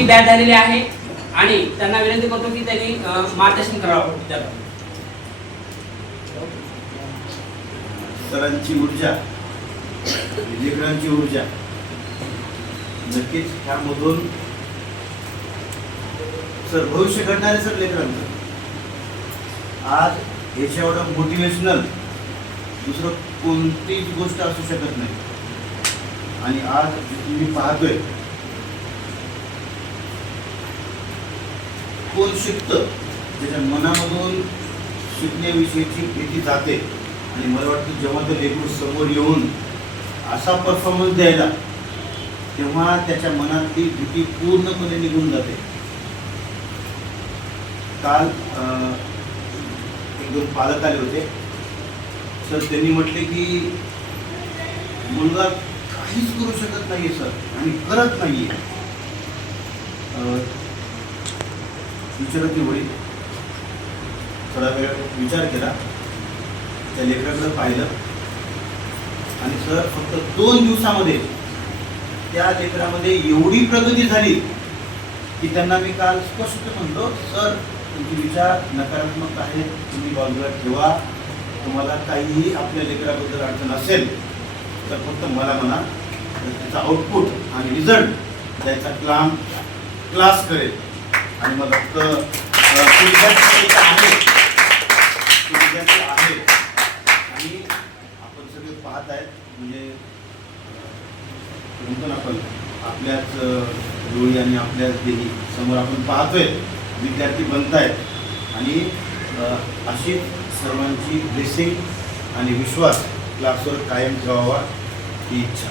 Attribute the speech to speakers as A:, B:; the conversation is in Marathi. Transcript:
A: दोन्ही बॅच झालेले आहे आणि त्यांना विनंती करतो की त्यांनी मार्गदर्शन करावं विद्यार्थ्यांना
B: सरांची ऊर्जा लेकरांची ऊर्जा. नक्कीच ह्यामधून सर भविष्य घडणारे सर लेकरांचं. आज याच्या एवढं मोटिवेशनल दुसरं कोणतीच गोष्ट असू शकत नाही. आणि आज मी पाहतोय कोण शिकतं त्याच्या मनामधून शिकण्याविषयीची भीती जाते. आणि मला वाटतं जेव्हा तो लेकरू समोर येऊन असा परफॉर्मन्स द्यायला तेव्हा त्याच्या मनातली भीती पूर्णपणे निघून जाते. काल एक दोन पालक आले होते. सर त्यांनी म्हटले की मुलगा काहीच करू शकत नाही सर आणि करत नाही विचारती होळी थोडा वेळ विचार केला. त्या लेकराकडं पाहिलं. आणि सर फक्त दोन दिवसामध्ये त्या लेकरामध्ये एवढी प्रगती झाली की त्यांना मी काल स्पष्ट म्हणलो सर तुमचे विचार नकारात्मक आहेत. तुम्ही बाजूला ठेवा. तुम्हाला काहीही आपल्या लेकराबद्दल अडचण असेल तर फक्त मला म्हणा. तर त्याचा आउटपुट आणि रिझल्ट त्याचा क्लाम क्लास करेल. आणि मग फक्त आहे. आहे. आणि आपण सगळे पाहत आहेत म्हणजे म्हणतो ना आपण आपल्याच डोळी आणि आपल्याच देही समोर आपण पाहतोय विद्यार्थी बनत आहेत आणि अशी सर्वांची ब्लेसिंग आणि विश्वास क्लासवर कायम ठेवावा ही इच्छा.